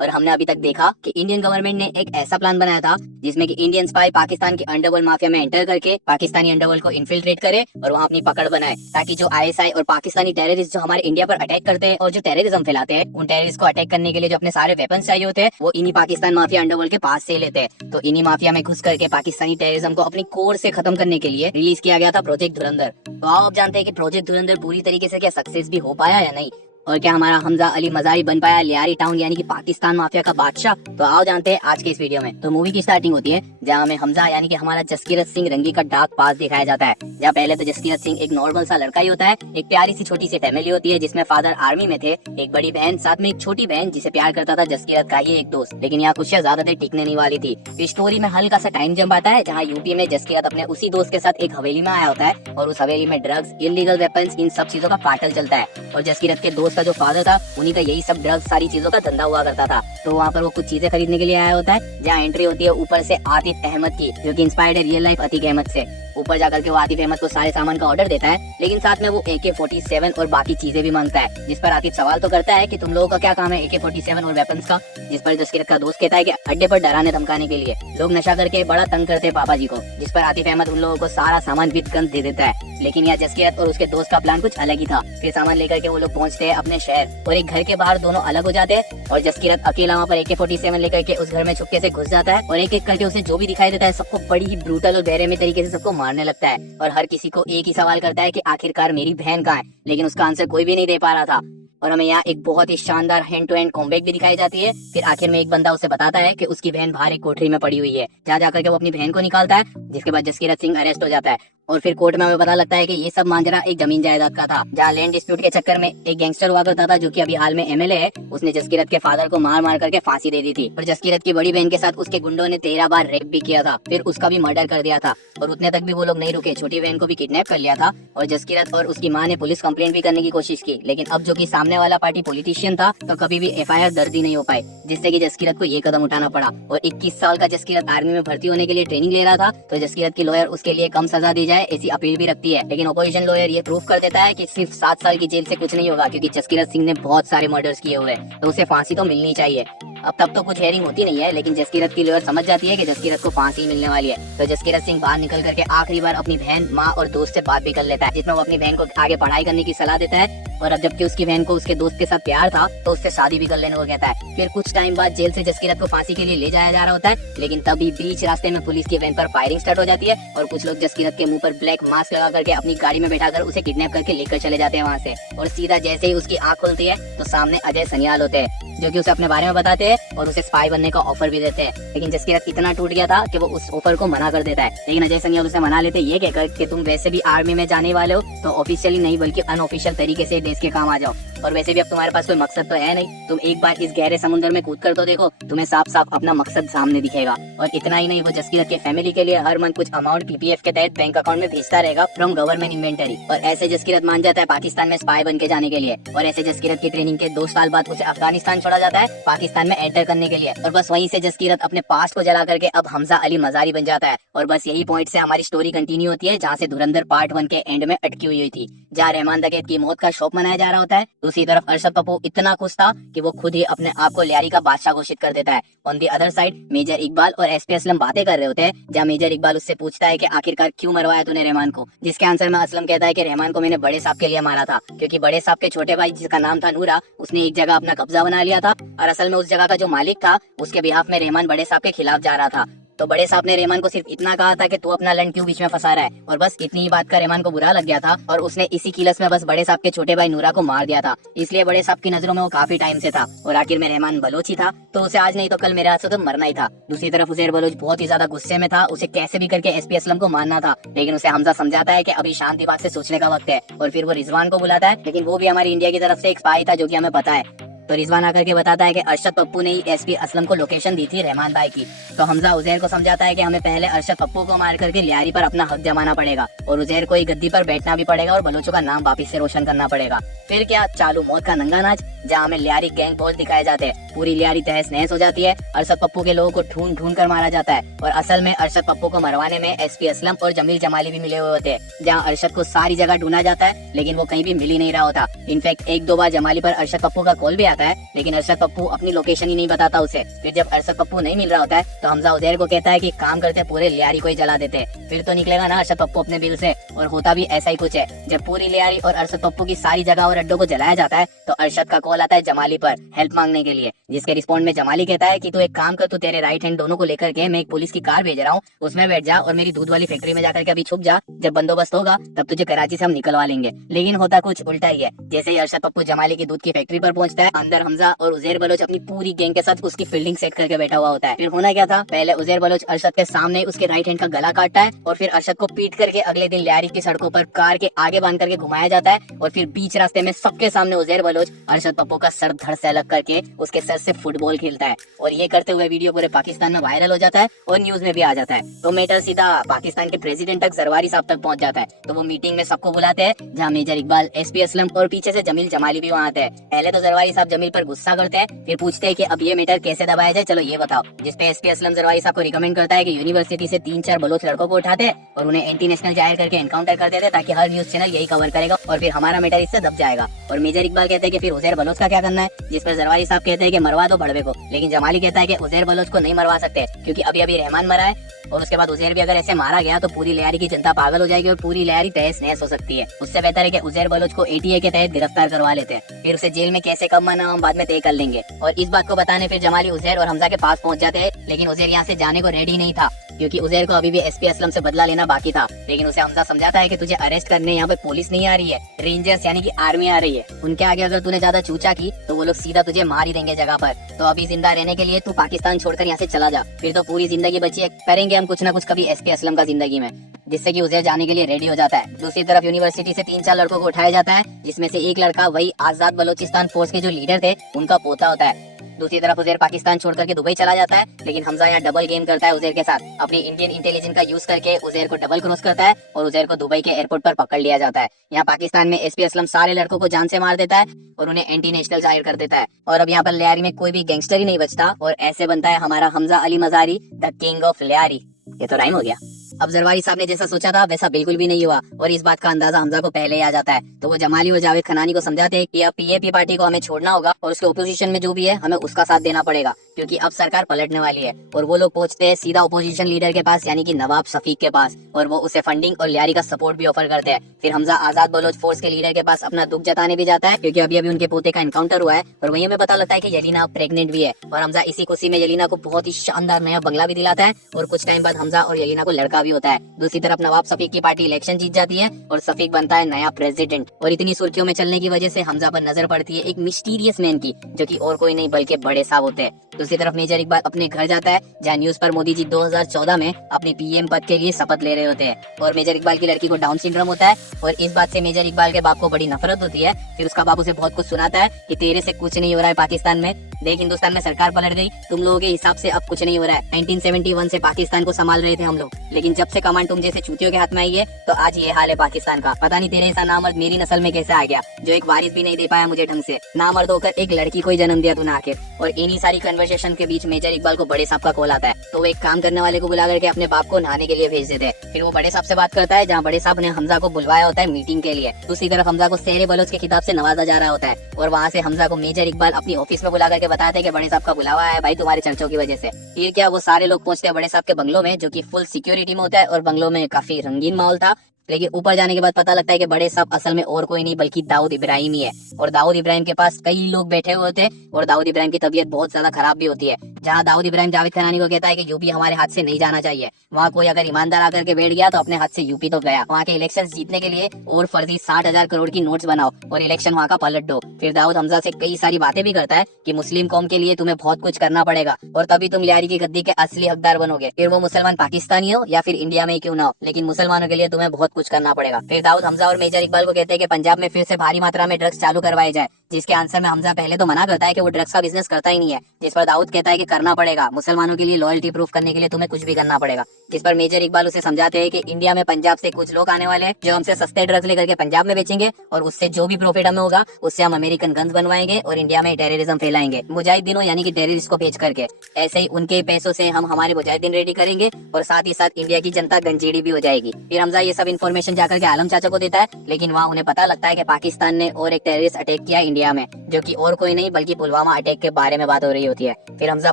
और हमने अभी तक देखा कि इंडियन गवर्नमेंट ने एक ऐसा प्लान बनाया था जिसमें कि इंडियन स्पाई पाकिस्तान के अंडरवर्ल्ड माफिया में एंटर करके पाकिस्तानी अंडरवर्ल्ड को इन्फिल्ट्रेट करे और वहाँ अपनी पकड़ बनाए, ताकि जो आईएसआई और पाकिस्तानी टेररिस्ट जो हमारे इंडिया पर अटैक करते हैं और जो टेररिज्म फैलाते हैं, उन टेररिस्ट को अटैक करने के लिए जो अपने सारे वेपन्स चाहिए होते हैं वो इन्हीं पाकिस्तान माफिया अंडरवर्ल्ड के पास से लेते हैं। तो इन्हीं माफिया में घुस करके पाकिस्तानी टेररिज्म को अपनी कोर से खत्म करने के लिए रिलीज किया गया था प्रोजेक्ट धुरंधर। तो आप जानते हैं कि प्रोजेक्ट धुरंधर पूरी तरीके से क्या सक्सेस भी हो पाया या नहीं, और क्या हमारा हमजा अली मजारी बन पाया लियारी टाउन यानी कि पाकिस्तान माफिया का बादशाह। तो आओ जानते हैं आज के इस वीडियो में। तो मूवी की स्टार्टिंग होती है जहाँ हमें हमजा यानी कि हमारा जसकीरत सिंह रंगी का डार्क पास दिखाया जाता है, जहाँ पहले तो जसकीरत सिंह एक नॉर्मल सा लड़का ही होता है। एक प्यारी सी छोटी सी फैमिली होती है जिसमें फादर आर्मी में थे, एक बड़ी बहन, साथ में एक छोटी बहन जिसे प्यार करता था जसकीरत का ही एक दोस्त। लेकिन यहाँ खुशियाँ ज्यादा देर टिकने नहीं वाली थी। फिर स्टोरी में हल्का सा टाइम जंप आता है जहाँ यूपी में जसकीरत अपने उसी दोस्त के साथ एक हवेली में आया होता है और उस हवेली में ड्रग्स, इलीगल वेपन्स, इन सब चीजों का कार्टेल चलता है। और जसकीरत के दोस्त का जो फादर था उन्हीं का यही सब ड्रग्स सारी चीजों का धंधा हुआ करता था। तो वहाँ पर वो कुछ चीजें खरीदने के लिए आया होता है, जहाँ एंट्री होती है ऊपर से आतिफ अहमद की, जो कि इंस्पायर्ड है रियल लाइफ अतीक अहमद से। ऊपर जाकर के वो आतिफ अहमद को सारे सामान का ऑर्डर देता है, लेकिन साथ में वो AK-47 और बाकी चीजें भी मांगता है। जिस पर आतिफ सवाल तो करता है कि तुम लोगों का क्या काम है AK-47 और वेपन्स का, जिस पर जसकीरत का दोस्त कहता है कि अड्डे पर डराने धमकाने के लिए लोग नशा करके बड़ा तंग करते हैं पापा जी को। जिस पर आतिफ अहमद उन लोगों को सारा सामान विद गन दे देता है। लेकिन यहाँ जसकीरत और उसके दोस्त का प्लान कुछ अलग ही था। फिर सामान लेकर के वो लोग पहुँचते हैं अपने शहर और एक घर के बाहर दोनों अलग हो जाते हैं और जसकीरत अकेला वहाँ पर AK-47 लेकर के उस घर में छुपके से घुस जाता है और एक एक करके उसे जो भी दिखाई देता है सबको बड़ी ही ब्रूटल और बेरहमी तरीके से सबको मारने लगता है। और हर किसी को एक ही सवाल करता है कि आखिरकार मेरी बहन कहाँ है, लेकिन उसका आंसर कोई भी नहीं दे पा रहा था। और हमें यहाँ एक बहुत ही शानदार हैंड टू हैंड कॉम्बैट भी दिखाई जाती है। फिर आखिर में एक बंदा उसे बताता है कि उसकी बहन बाहर एक कोठरी में पड़ी हुई है, जहाँ जाकर के वो अपनी बहन को निकालता है, जिसके बाद जसकीरत सिंह अरेस्ट हो जाता है। और फिर कोर्ट में हमें पता लगता है कि ये सब मांजरा एक जमीन जायदाद का था, जहाँ लैंड डिस्प्यूट के चक्कर में एक गैंगस्टर हुआ करता था जो कि अभी हाल में MLA है। उसने जसकीरत के फादर को मार मार करके फांसी दे दी थी और जसकीरत की बड़ी बहन के साथ उसके गुंडों ने 13 बार रेप भी किया था, फिर उसका भी मर्डर कर दिया था। और उतने तक भी वो लोग नहीं रुके, छोटी बहन को भी किडनैप कर लिया था और जसकीरत और उसकी माँ ने पुलिस कंप्लेंट भी करने की कोशिश की। लेकिन अब जो कि सामने वाला पार्टी पॉलिटिशियन था तो कभी भी FIR दर्ज ही नहीं हो पाई, जिससे कि जसकीरत को ये कदम उठाना पड़ा। और 21 साल का जसकीरत आर्मी में भर्ती होने के लिए ट्रेनिंग ले रहा था, तो जसकीरत की लॉयर उसके लिए कम सजा दी जाए ऐसी अपील भी रखती है। लेकिन ऑपोजिशन लॉयर ये प्रूफ कर देता है कि सिर्फ 7 साल की जेल से कुछ नहीं होगा, क्योंकि जसकीरत सिंह ने बहुत सारे मर्डर्स किए हुए हैं, तो उसे फांसी तो मिलनी चाहिए। अब तब तो कुछ हेयरिंग होती नहीं है, लेकिन जसकीरत की लॉयर समझ जाती है कि जसकीरत को फांसी मिलने वाली है। तो जसकीरत सिंह बाहर निकल करके आखिरी बार अपनी बहन, माँ और दोस्त से बात भी कर लेता है, जिसमें वो अपनी बहन को आगे पढ़ाई करने की सलाह देता है। और अब जबकि उसकी बहन को उसके दोस्त के साथ प्यार था तो उससे शादी भी कर लेने को कहता है। फिर कुछ टाइम बाद जेल से जसकीरत को फांसी के लिए ले जाया जा रहा होता है, लेकिन तभी बीच रास्ते में पुलिस की वैन पर फायरिंग स्टार्ट हो जाती है और कुछ लोग जसकीरत के मुंह पर ब्लैक मास्क लगा करके अपनी गाड़ी में बैठाकर उसे किडनैप करके लेकर चले जाते हैं वहाँ से। और सीधा जैसे ही उसकी आँख खुलती है तो सामने अजय सनियाल होते हैं, जो कि उसे अपने बारे में बताते हैं और उसे स्पाई बनने का ऑफर भी देते हैं। लेकिन जसकीरत इतना टूट गया था कि वो उस ऑफर को मना कर देता है। लेकिन अजय सनियाल उसे मना लेते ये कहकर कि तुम वैसे भी आर्मी में जाने वाले हो, तो ऑफिशियली नहीं बल्कि अनऑफिशियल तरीके से देश के काम आ जाओ। और वैसे भी अब तुम्हारे पास कोई मकसद तो है नहीं, तुम एक बार इस गहरे समुद्र में कूद कर तो देखो, तुम्हें साफ साफ अपना मकसद सामने दिखेगा। और इतना ही नहीं, वो जसकीरत के फैमिली के लिए हर मंथ कुछ अमाउंट PPF के तहत बैंक अकाउंट में भेजता रहेगा फ्रॉम गवर्नमेंट इन्वेंटरी। और ऐसे जसकीरत मान जाता है पाकिस्तान में स्पाई बन के जाने के लिए। और ऐसे जसकीरत की ट्रेनिंग के 2 साल बाद उसे अफगानिस्तान छोड़ा जाता है पाकिस्तान में एंटर करने के लिए। और बस वहीं से जसकीरत अपने पास्ट को जला करके अब हमजा अली मजारी बन जाता है। और बस यही पॉइंट से हमारी स्टोरी कंटिन्यू होती है, जहाँ से धुरंधर पार्ट 1 के एंड में अटकी हुई थी, जहाँ रहमान दगेत की मौत का शोक मनाया जा रहा होता है। दूसरी तरफ अरशद पप्पू इतना खुश था कि वो खुद ही अपने आप को लियारी का बादशाह घोषित कर देता है। On the other side major Iqbal और SP असलम बातें कर रहे होते हैं, जहाँ मेजर इकबाल उससे पूछता है कि आखिरकार क्यों मरवाया तूने रहमान को, जिसके आंसर में असलम कहता है कि रहमान को मैंने बड़े साहब के लिए मारा था, क्योंकि बड़े साहब के छोटे भाई जिसका नाम था नूरा, उसने एक जगह अपना कब्जा बना लिया था और असल में उस जगह का जो मालिक था उसके बिहाफ में रहमान बड़े साहब के खिलाफ जा रहा था। तो बड़े साहब ने रहमान को सिर्फ इतना कहा था कि तू अपना लंड क्यों बीच में फंसा रहा है, और बस इतनी ही बात का रहमान को बुरा लग गया था और उसने इसी किलस में बस बड़े साहब के छोटे भाई नूरा को मार दिया था। इसलिए बड़े साहब की नजरों में वो काफी टाइम से था और आखिर में रहमान बलोच ही था, तो उसे आज नहीं तो कल मेरे हाथ से तो मरना ही था। दूसरी तरफ उजैर बलोच बहुत ही ज्यादा गुस्से में था, उसे कैसे भी करके SP असलम को मारना था, लेकिन उसे हमजा समझाता है कि अभी शांत दिमाग से सोचने का वक्त है। और फिर वो रिजवान को बुलाता है, लेकिन वो भी हमारी इंडिया की तरफ से एक स्पाई था, जो कि हमें पता है। तो रिजवान आकर के बताता है कि अरशद पप्पू ने ही SP असलम को लोकेशन दी थी रहमान भाई की। तो हमजा उजैर को समझाता है कि हमें पहले अरशद पप्पू को मार करके लियारी पर अपना हक जमाना पड़ेगा और उजैर को ही गद्दी पर बैठना भी पड़ेगा और बलोचों का नाम वापिस से रोशन करना पड़ेगा। फिर क्या चालू मौत का नंगा नाच, जहाँ हमें लियारी गैंग बॉस दिखाए जाते हैं पूरी लियारी तहस नहस हो जाती है। अरशद पप्पू के लोगों को ढूंढ ढूंढ कर मारा जाता है और असल में अरशद पप्पू को मरवाने में एसपी असलम और जमील जमाली भी मिले हुए होते हैं। जहाँ अरशद को सारी जगह ढूंढा जाता है लेकिन वो कहीं भी मिल ही नहीं रहा होता। इनफैक्ट एक दो बार जमाली पर अरशद पप्पू का कॉल भी आता है लेकिन अरशद पप्पू अपनी लोकेशन ही नहीं बताता उसे। फिर जब अरशद पप्पू नहीं मिल रहा होता है तो हमजा उजैर को कहता है कि काम करते पूरे लियारी को ही जला देते, फिर तो निकलेगा ना अरशद पप्पू अपने बिल से। और होता भी ऐसा ही कुछ है। जब पूरी लियारी और अरशद पप्पू की सारी जगह और अड्डों को जलाया जाता है तो अरशद का कॉल आता है जमाली पर हेल्प मांगने के लिए, जिसके रिस्पॉन्ड में जमाली कहता है कि तू एक काम कर, तू तेरे राइट हैंड दोनों को लेकर के मैं एक पुलिस की कार भेज रहा हूँ, उसमें बैठ जा और मेरी दूध वाली फैक्ट्री में जाकर के अभी छुप जा। जब बंदोबस्त होगा तब तुझे कराची से हम निकलवा लेंगे। लेकिन होता कुछ उल्टा ही है। जैसे ही अरशद पप्पू जमाली की दूध की फैक्ट्री पर पहुंचता है, अंदर हमजा और उजैर बलोच अपनी पूरी गैंग के साथ उसकी फील्डिंग सेट करके बैठा हुआ होता है। फिर होना क्या था, पहले उजैर बलोच अरशद के सामने उसके राइट हैंड का गला काटता है और फिर अरशद को पीट करके अगले दिन लियारी की सड़कों पर कार के आगे बांध करके घुमाया जाता है और फिर बीच रास्ते में सबके सामने उजैर बलोच अरशद पप्पू का सर धड़ से अलग करके उसके सर से फुटबॉल खेलता है। और ये करते हुए वीडियो पूरे पाकिस्तान में वायरल हो जाता है और न्यूज में भी आ जाता है। तो मैटर सीधा पाकिस्तान के प्रेसिडेंट तक, जरवारी साहब तक पहुंच जाता है। तो वो मीटिंग में सबको बुलाते हैं जहाँ मेजर इकबाल, एसपी असलम और पीछे से जमील जमाली भी वहाँ आते हैं। पहले तो जरवारी साहब जमील पर गुस्सा करते हैं, फिर पूछते हैं कि अब ये मैटर कैसे दबाया जाए, चलो ये बताओ। जिसपे एसपी असलम जरवारी साहब को रिकमेंड करता है कि यूनिवर्सिटी से 3-4 बलोच लड़कों को उठाते और उन्हें एंटी नेशनल जाहिर करके एनकाउंटर कर देते ताकि हर न्यूज चैनल यही कवर करेगा और फिर हमारा मैटर इससे दब जाएगा। और मेजर इकबाल कहते हैं कि फिर उजैर बलोच का क्या करना है, जिस पर जरवारी साहब कहते हैं कि मरवा दो भड़वे को। लेकिन जमाली कहता है कि उजैर बलोच को नहीं मरवा सकते क्योंकि अभी अभी रहमान मरा है और उसके बाद उजैर भी अगर ऐसे मारा गया तो पूरी लियारी की जनता पागल हो जाएगी और पूरी लियारी तहस नहस हो सकती है। उससे बेहतर है कि उजैर बलोच को एटीए के तहत गिरफ्तार करवा लेते हैं, फिर उसे जेल में कैसे कब मारना हम बाद में तय कर लेंगे। और इस बात को बताने फिर जमाली उजैर और हमजा के पास पहुंच जाते हैं। लेकिन उजैर यहाँ से जाने को रेडी नहीं था क्योंकि उजैर को अभी भी एसपी असलम से बदला लेना बाकी था। लेकिन उसे हमजा समझाता है कि तुझे अरेस्ट करने यहाँ पे पुलिस नहीं आ रही है, रेंजर्स यानी कि आर्मी आ रही है। उनके आगे अगर तूने ज्यादा चूचा की तो वो लोग सीधा तुझे मार ही देंगे जगह पर। तो अभी जिंदा रहने के लिए तू पाकिस्तान छोड़कर यहाँ से चला जा, फिर तो पूरी जिंदगी बची है, करेंगे हम कुछ ना कुछ कभी एसपी असलम का जिंदगी में। जिससे कि उजैर जाने के लिए रेडी हो जाता है। दूसरी तरफ यूनिवर्सिटी से 3-4 लड़कों को उठाया जाता है, जिसमें से एक लड़का वही आजाद बलोचिस्तान फोर्स के जो लीडर थे उनका पोता होता है। दूसरी तरफ उजैर पाकिस्तान छोड़ करके दुबई चला जाता है, लेकिन हमजा यहाँ डबल गेम करता है उजैर के साथ। अपनी इंडियन इंटेलिजेंस का यूज करके उजैर को डबल क्रॉस करता है और उजैर को दुबई के एयरपोर्ट पर पकड़ लिया जाता है। यहाँ पाकिस्तान में एसपी असलम सारे लड़कों को जान से मार देता है और उन्हें एंटी नेशनल जाहिर कर देता है। और अब यहाँ पर लियारी में कोई भी गैंगस्टर ही नहीं बचता और ऐसे बनता है हमारा Hamza Ali Mazari, the king of Lyari. ये तो राइम हो गया। अब जरवारी साहब ने जैसा सोचा था वैसा बिल्कुल भी नहीं हुआ और इस बात का अंदाजा हमजा को पहले ही आ जाता है। तो वो जमाली और जावेद खनानी को समझाते हैं कि अब पीएपी पार्टी को हमें छोड़ना होगा और उसके ओपोजिशन में जो भी है हमें उसका साथ देना पड़ेगा क्योंकि अब सरकार पलटने वाली है। और वो लोग पहुंचते हैं सीधा ओपोजिशन लीडर के पास यानी कि नवाब शफीक के पास और वो उसे फंडिंग और लियारी का सपोर्ट भी ऑफर करते हैं। फिर हमजा आजाद बलोच फोर्स के लीडर के पास अपना दुख जताने भी जाता है क्योंकि अभी अभी उनके पोते का एनकाउंटर हुआ है और वहीं हमें पता लगता है कि यलीना प्रेग्नेंट भी है। और हमजा इसी खुशी में यलीना को बहुत ही शानदार नया बंगला भी दिलाता है और कुछ टाइम बाद हमजा और यलीना को लड़का भी होता है। दूसरी तरफ नवाब शफीक की पार्टी इलेक्शन जीत जाती है और शफीक बनता है नया प्रेसिडेंट। और इतनी सुर्खियों में चलने की वजह से हमजा पर नजर पड़ती है एक मिस्टीरियस मैन की, जो कि और कोई नहीं बल्कि बड़े साहब होते हैं। दूसरी तरफ मेजर इकबाल अपने घर जाता है जहाँ न्यूज पर मोदी जी 2014 में अपने पीएम पद के लिए शपथ ले रहे होते हैं और मेजर इकबाल की लड़की को डाउन सिंड्रोम होता है और इस बात से मेजर इकबाल के बाप को बड़ी नफरत होती है। फिर उसका बाप उसे बहुत कुछ सुनाता है कि तेरे से कुछ नहीं हो रहा है पाकिस्तान में, देख हिंदुस्तान में सरकार पलट गई, तुम लोगों के हिसाब से अब कुछ नहीं हो रहा है। 1971 से पाकिस्तान को संभाल रहे थे हम लोग, लेकिन जब से कमांड तुम जैसे चूतियों के हाथ में आई है तो आज ये हाल है पाकिस्तान का। पता नहीं तेरे ऐसा नामर्द मेरी नस्ल में कैसे आ गया जो एक वारिस भी नहीं दे पाया मुझे ढंग से, नामर्द होकर एक लड़की को ही जन्म दिया तूने आखिर। और इन्हीं सारी कन्वर्सेशन के बीच मेजर इकबाल को बड़े साहब का कॉल आता है तो वो एक काम करने वाले को बुला करके अपने बाप को नहाने के लिए भेज देते हैं। फिर वो बड़े साहब से बात करता है जहाँ बड़े साहब ने हमजा को बुलवाया होता है मीटिंग के लिए। दूसरी तरफ हमजा को शेर बलोच के खिताब से नवाजा जा रहा होता है और वहाँ से हमजा को मेजर इकबाल अपनी ऑफिस में बुला करके बताते हैं कि बड़े साहब का बुलावा है भाई तुम्हारे चर्चों की वजह से। फिर क्या वो सारे लोग पहुंचते हैं बड़े साहब के बंगलों में जो कि फुल सिक्योरिटी में होता है और बंगलों में काफी रंगीन माहौल था। लेकिन ऊपर जाने के बाद पता लगता है कि बड़े साहब असल में और कोई नहीं बल्कि दाऊद इब्राहिम ही है और दाऊद इब्राहिम के पास कई लोग बैठे हुए होते हैं और दाऊद इब्राहिम की तबीयत बहुत ज्यादा खराब भी होती है। जहाँ दाऊद इब्राहिम जावेद खनानी को कहता है कि यूपी हमारे हाथ से नहीं जाना चाहिए, वहाँ कोई अगर ईमानदार आकर के बैठ गया तो अपने हाथ से यूपी तो गया, वहाँ के इलेक्शन जीतने के लिए और फर्जी 60,000 करोड़ की नोट्स बनाओ और इलेक्शन वहाँ का पलट दो। फिर दाऊद हमजा से कई सारी बातें भी करता है कि मुस्लिम कौम के लिए तुम्हें बहुत कुछ करना पड़ेगा और तभी तुम लियारी की गद्दी के असली हकदार बनोगे, फिर वो मुसलमान पाकिस्तानी हो या फिर इंडिया में ही क्यों ना हो, लेकिन मुसलमानों के लिए तुम्हें बहुत कुछ करना पड़ेगा। फिर दाऊद हमजा और मेजर इकबाल को कहते हैं कि पंजाब में फिर से भारी मात्रा में ड्रग्स चालू करवाए जाए जिसके आंसर में हमजा पहले तो मना करता है कि वो ड्रग्स का बिजनेस करता ही नहीं है, जिस पर दाऊद कहता है कि करना पड़ेगा, मुसलमानों के लिए लॉयल्टी प्रूफ करने के लिए तुम्हें कुछ भी करना पड़ेगा। जिस पर मेजर इकबाल उसे समझाते हैं कि इंडिया में पंजाब से कुछ लोग आने वाले हैं जो हमसे सस्ते ड्रग्स लेकर के पंजाब में बेचेंगे और उससे जो भी प्रॉफिट हमें होगा उससे हम अमेरिकन गन्स बनवाएंगे और इंडिया में टेररिज्म फैलाएंगे मुजाहिदीनों यानी कि टेररिस्ट को बेच करके। ऐसे ही उनके पैसों से हम हमारे मुजाहिदीन रेडी करेंगे और साथ ही साथ इंडिया की जनता गंजेड़ी भी हो जाएगी। फिर हमजा ये सब इन्फॉर्मेशन जाकर के आलम चाचा को देता है, लेकिन वहाँ उन्हें पता लगता है कि पाकिस्तान ने और एक टेररिस्ट अटैक किया इंडिया में, जो कि और कोई नहीं बल्कि पुलवामा अटैक के बारे में बात हो रही होती है। फिर हमजा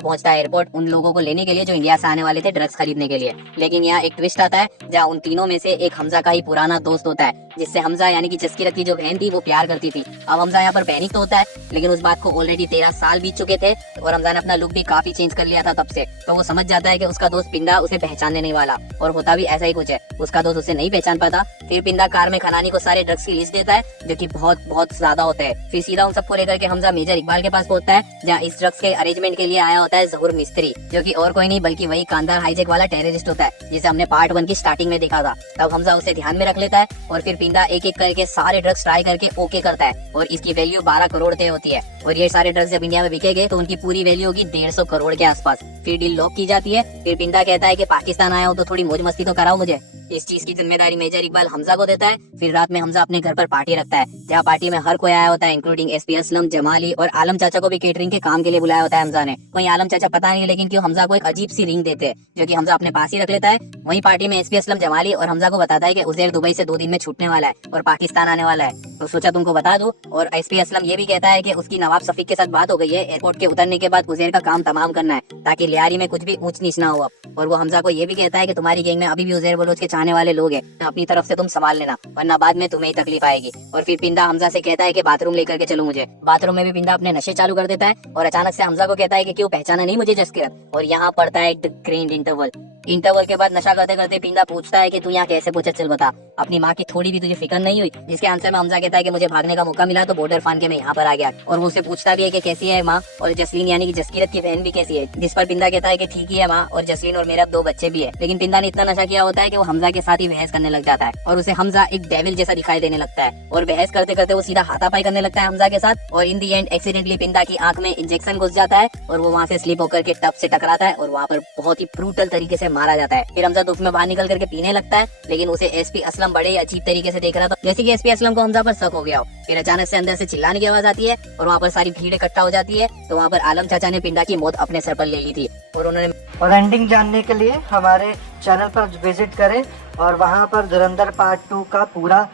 पहुंचता है एयरपोर्ट उन लोगों को लेने के लिए जो इंडिया से आने वाले थे ड्रग्स खरीदने के लिए। लेकिन यहाँ एक ट्विस्ट आता है जहाँ उन तीनों में से एक हमजा का ही पुराना दोस्त होता है, जिससे हमजा यानी कि जसकीरत की जो बहन थी वो प्यार करती थी। अब हमजा यहाँ पर पैनिक तो होता है, लेकिन उस बात को ऑलरेडी 13 साल बीत चुके थे और हमजा ने अपना लुक भी काफी चेंज कर लिया था तब से। तो वो समझ जाता है कि उसका दोस्त पिंदा उसे पहचानने नहीं वाला, और होता भी ऐसा ही कुछ है, उसका दोस्त उसे नहीं पहचान पाता। फिर पिंदा कार में खनानी को सारे ड्रग्स की लिस्ट देता है जो कि बहुत बहुत ज्यादा होता है। फिर सीधा उन सबको लेकर के हमजा मेजर इकबाल के पास पहुंचता है जहाँ इस ड्रग्स के अरेंजमेंट के लिए आया होता है जहूर मिस्त्री, जो कि और कोई नहीं बल्कि वही कांदार हाईजेक वाला टेररिस्ट होता है जिसे हमने पार्ट 1 की स्टार्टिंग में देखा था। तब हमजा उसे ध्यान में रख लेता है और फिर पिंदा एक एक करके सारे ड्रग्स ट्राई करके ओके करता है और इसकी वैल्यू 12 करोड़ तय होती है। और ये सारे ड्रग्स जब इंडिया में बिकेंगे तो उनकी पूरी वैल्यू होगी 150 करोड़ के आसपास। फिर डील लॉक की जाती है। फिर पिंदा कहता है कि पाकिस्तान आया हो तो थोड़ी मौज मस्ती तो कराओ मुझे। इस चीज की जिम्मेदारी मेजर इकबाल हमजा को देता है। फिर रात में हमजा अपने घर पर पार्टी रखता है जहाँ पार्टी में हर कोई आया होता है, इंक्लूडिंग एसपी असलम, जमाली और आलम चाचा को भी केटरिंग के काम के लिए बुलाया होता है हमजा ने। वहीं आलम चाचा पता नहीं लेकिन क्यों हमजा को एक अजीब सी रिंग देते हैं जो कि हमजा अपने पास ही रख लेता है। वहीं पार्टी में एसपी असलम, जमाली और हमजा को बताता है कि उजैर दुबई से 2 दिन में छूटने वाला है और पाकिस्तान आने वाला है, तो सोचा तुमको बता दूं। और एसपी असलम ये भी कहता है कि उसकी नवाब शफीक के साथ बात हो गई है, एयरपोर्ट के उतरने के बाद उजैर का काम तमाम करना है ताकि लियारी में कुछ भी ऊंच नीच ना हो। और वो हमजा को ये भी कहता है कि तुम्हारी गैंग में अभी भी उजैर बलोच के चाहने वाले लोग हैं, अपनी तरफ से तुम संभाल लेना वरना बाद में तुम्हें ही तकलीफ आएगी। और फिर पिंदा हमजा से कहता है कि बाथरूम लेकर के चलो मुझे। बाथरूम में भी पिंदा अपने नशे चालू कर देता है और अचानक से हमजा को कहता है कि क्यों पहचाना नहीं मुझे जसकीरत। और यहाँ पड़ता है एक ग्रेंड इंटरवल के बाद नशा करते करते पिंदा पूछता है कि तू यहाँ कैसे पहुंचा, चल बता, अपनी माँ की थोड़ी भी तुझे फिक्र नहीं हुई। जिसके आंसर में हमजा कहता है कि मुझे भागने का मौका मिला तो बॉर्डर फान के मैं यहाँ पर आ गया। और वो उससे पूछता भी है कि कैसी है माँ और जसलीन यानी कि जसकीरत की बहन भी कैसी है, जिस पर पिंदा कहता है कि ठीक ही है माँ और जसलीन और मेरे अब 2 बच्चे भी है। लेकिन पिंदा ने इतना नशा किया होता है कि वो हमजा के साथ ही बहस करने लग जाता है और उसे हमजा एक डेविल जैसा दिखाई देने लगता है और बहस करते करते वो सीधा हाथापाई करने लगता है हमजा के साथ। और इन दी एंड एक्सीडेंटली पिंदा की आंख में इंजेक्शन घुस जाता है और वो वहाँ से स्लिप होकर के टब से टकराता है और वहाँ पर बहुत ही ब्रूटल तरीके से मारा जाता है। फिर हमजा दुख में बाहर निकल करके पीने लगता है, लेकिन उसे एसपी असलम बड़े ही अजीब तरीके से देख रहा था, जैसे कि एसपी असलम को हमजा पर शक हो गया हो। फिर अचानक से अंदर से चिल्लाने की आवाज आती है और वहाँ पर सारी भीड़ इकट्ठा हो जाती है। तो वहाँ पर आलम चाचा ने पिंदा की मौत अपने सर पर ले ली थी और उन्होंने और एंडिंग जानने के लिए हमारे चैनल पर विजिट करें और वहाँ पर धुरंधर पार्ट 2 का पूरा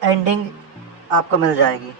एंडिंग आपको मिल जाएगी।